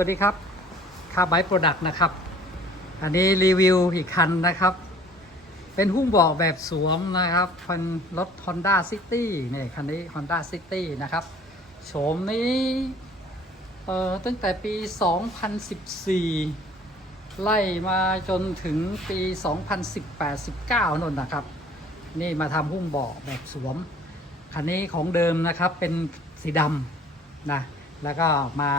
วัสดีครับคาร์ไบโปรดักต์นะครับ อันนี้รีวิวอีกคันนะครับ เป็นหุ้มเบอกแบบสวมนะครับเป็นรถ Honda City เนี่ยคันนี้ Honda City นะครับ โฉมนี้เอ่อตั้งแต่ปี 2014 ไล่มาจนถึงปี 2018-19นนนะครับ นี่มาทำหุ้มเบาะแบบสวม คันนี้ของเดิมนะครับเป็นสีดำนะ แล้วก็มา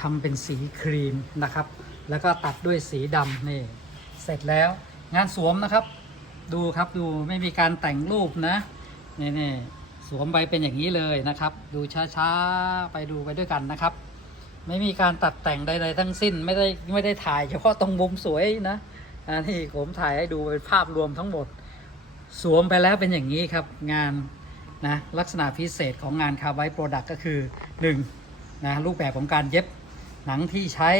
ทำเป็นสีครีมนะครับ แล้วก็ตัดด้วยสีดำนี่ เสร็จแล้วงานสวมนะครับ ดูครับดูไม่มีการแต่งรูปนะนี่นี่สวมไปเป็นอย่างนี้เลยนะครับ ดูช้าๆไปดูไปด้วยกันนะครับ ไม่มีการตัดแต่งใด ๆ ทั้งสิ้นไม่ได้ไม่ได้ถ่ายเฉพาะตรงมุมสวยนะอันนี้ผมถ่ายให้ดูเป็นภาพรวมทั้งหมด สวมไปแล้วเป็นอย่างนี้ครับงานนะลักษณะพิเศษของงานคาร์ไบโปรดักต์ก็คือ1นะรูปแบบของการเย็บ หนังที่ใช้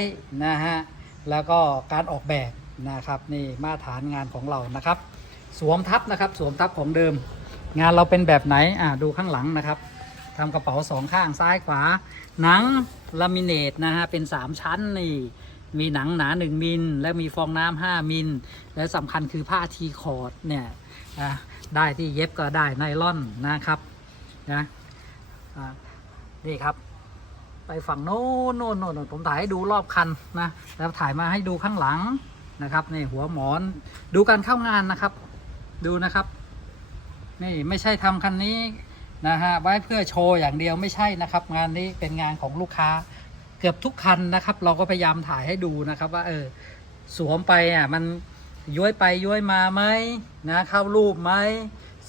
นะฮะแล้วก็การออกแบบนะครับนี่มาตรฐานงานของเรานะครับ สวมทับนะครับสวมทับของเดิม งานเราเป็นแบบไหนอ่าดูข้างหลังนะครับทำกระเป๋าสองข้างซ้ายขวา หนังลามิเนตนะฮะเป็น 3 ชั้นนี่มีหนังหนา 1 มิล และมีฟองน้ำ5มิล และสำคัญคือผ้าทีคอร์ดเนี่ยนะได้ที่เย็บก็ได้ไนล่อนนะครับนะอ่านี่ครับ ไปฝั่งโน้นโน้นโน้นผมถ่ายให้ดูรอบคันนะแล้วถ่ายมาให้ดูข้างหลังนะครับนี่หัวหมอนดูการเข้างานนะครับ ดูนะครับ นี่ไม่ใช่ทำคันนี้นะฮะไว้เพื่อโชว์อย่างเดียวไม่ใช่นะครับ งานนี้เป็นงานของลูกค้าเกือบทุกคันนะครับ เราก็พยายามถ่ายให้ดูนะครับ ว่าเออสวมไปอะมันย้วยไปย้วยมาไหมนะเข้ารูปไหม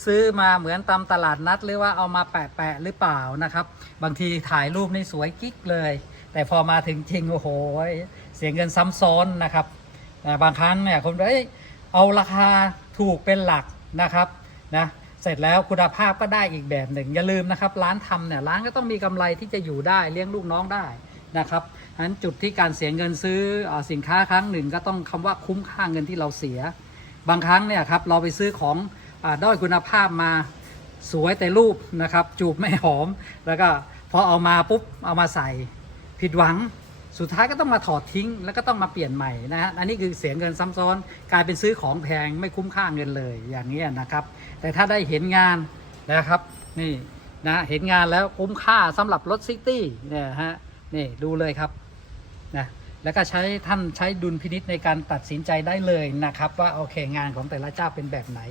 ซื้อมาเหมือนตามตลาดนัด หรือว่าเอามาแปะแปะหรือเปล่านะครับ บางทีถ่ายรูปนี่สวยกิ๊กเลย แต่พอมาถึงจริงโอ้โหเสียเงินซ้ำซ้อนนะครับบางครั้งเนี่ยคนเอ้ยเอาราคาถูกเป็นหลักนะครับนะเสร็จแล้วคุณภาพก็ได้อีกแบบหนึ่ง อย่าลืมนะครับ ร้านทำเนี่ยร้านก็ต้องมีกำไรที่จะอยู่ได้เลี้ยงลูกน้องได้นะครับฉะนั้นจุดที่การเสียเงินซื้ออสินค้าครั้งหนึ่งก็ต้องคำว่าคุ้มค่าเงินที่เราเสีย บางครั้งเนี่ยครับเราไปซื้อของ ด้อยคุณภาพมาสวยแต่รูปนะครับ จูบไม่หอม แล้วก็พอเอามาปุ๊บเอามาใส่ผิดหวังสุดท้ายก็ต้องมาถอดทิ้ง แล้วก็ต้องมาเปลี่ยนใหม่นะฮะอันนี้คือเสียเงินซ้ำซ้อน กลายเป็นซื้อของแพงไม่คุ้มค่าเงินเลยอย่างนี้นะครับ แต่ถ้าได้เห็นงานนะครับนี่นะเห็นงานแล้วคุ้มค่าสำหรับรถซิตี้เนี่ยฮะนี่ดูเลยครับนะ แล้วก็ใช้ท่านใช้ดุลพินิษในการตัดสินใจได้เลยนะครับ ว่าโอเคงานของแต่ละเจ้าเป็นแบบไหน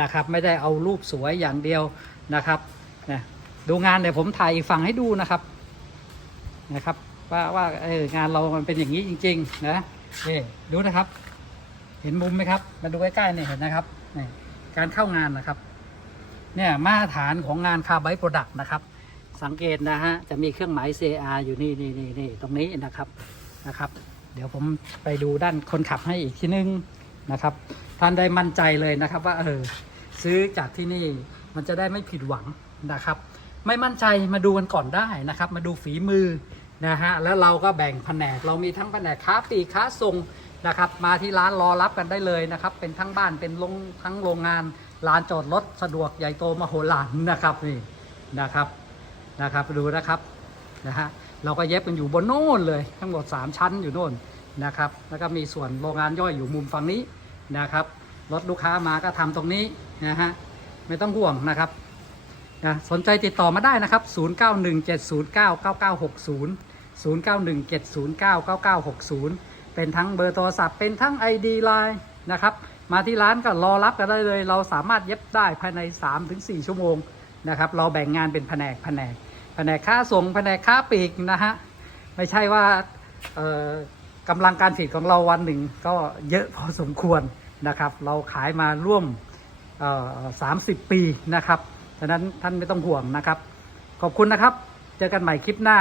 นะครับ ไม่ได้เอารูปสวยอย่างเดียวนะครับนะดูงานเดี๋ยวผมถ่ายอีกฝั่งให้ดูนะครับนะครับ ว่าว่าเอองานเรามันเป็นอย่างนี้จริง ๆ นะนี่ดูนะครับ เห็นมุมไหมครับ มาดูใกล้ๆเนี่ยเห็นนะครับนี่การเข้างานนะครับ เนี่ยมาตรฐานของงานคาร์ไบโปรดักต์นะครับ สังเกตนะฮะจะมีเครื่องหมาย CR อยู่นี่นี่นี่นี่ตรงนี้นะครับ นะครับ เดี๋ยวผมไปดูด้านคนขับให้อีกทีนึงนะครับ ท่านได้มั่นใจเลยนะครับว่าเออซื้อจากที่นี่มันจะได้ไม่ผิดหวังนะครับ ไม่มั่นใจมาดูกันก่อนได้นะครับ มาดูฝีมือนะฮะแล้วเราก็แบ่งแผนกเรามีทั้งแผนกค้าปลีกค้าส่งนะครับมาที่ร้านรอรับกันได้เลยนะครับ เป็นทั้งบ้านเป็นโรงทั้งโรงงานลานจอดรถสะดวกใหญ่โตมโหฬารนะครับนี่นะครับนะครับดูนะครับนะฮะ เราก็เย็บกันอยู่บนโน่นเลย ทั้งหมด 3 ชั้นอยู่โน่นนะครับ แล้วก็มีส่วนโรงงานย่อยอยู่มุมฝั่งนี้นะครับรถลูกค้ามาก็ทำตรงนี้นะฮะไม่ต้องห่วงนะครับนะสนใจติดต่อมาได้นะครับ 0917099960 0917099960 เป็นทั้งเบอร์โทรศัพท์เป็นทั้ง ID Line นะครับ มาที่ร้านก็รอรับกันได้เลย เราสามารถเย็บได้ภายใน 3-4 ชั่วโมงนะครับ เราแบ่งงานเป็นแผนกแผนก แผนกค้าส่งแผนกค้าปลีกนะฮะ ไม่ใช่ว่ากำลังการผลิตของเราวันหนึ่งก็เยอะพอสมควรนะครับ เราขายมาร่วมสามสิบปีนะครับดังนั้นท่านไม่ต้องห่วงนะครับ ขอบคุณนะครับ เจอกันใหม่คลิปหน้า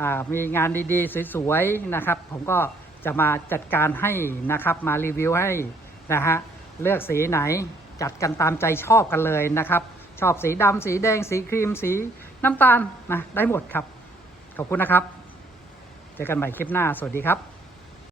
อ่ามีงานดีๆ สวยๆนะครับ ผมก็จะมาจัดการให้นะครับ มารีวิวให้นะฮะ เลือกสีไหนจัดกันตามใจชอบกันเลยนะครับ ชอบสีดำสีแดงสีครีมสี น้ำตาลนะได้หมดครับ ขอบคุณนะครับ เจอกันใหม่คลิปหน้า สวัสดีครับ